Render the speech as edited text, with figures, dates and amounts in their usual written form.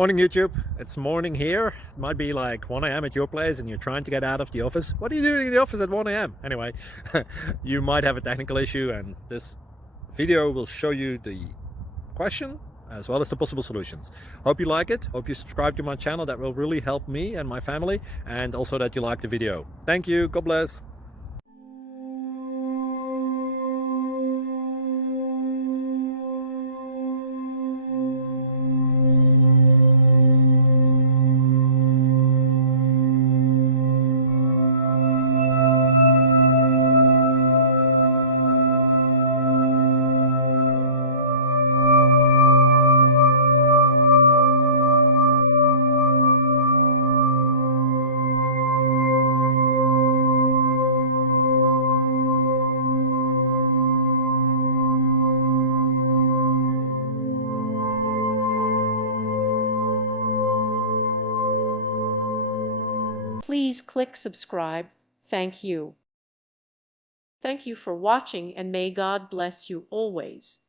Morning YouTube, it's morning here. It might be like 1 a.m. at your place and you're trying to get out of the office. What are you doing in the office at 1 a.m.? Anyway, you might have a technical issue and this video will show you the question as well as the possible solutions. Hope you like it, hope you subscribe to my channel. That will really help me and my family, and also that you like the video. Thank you, God bless. Please click subscribe. Thank you. Thank you for watching, and may God bless you always.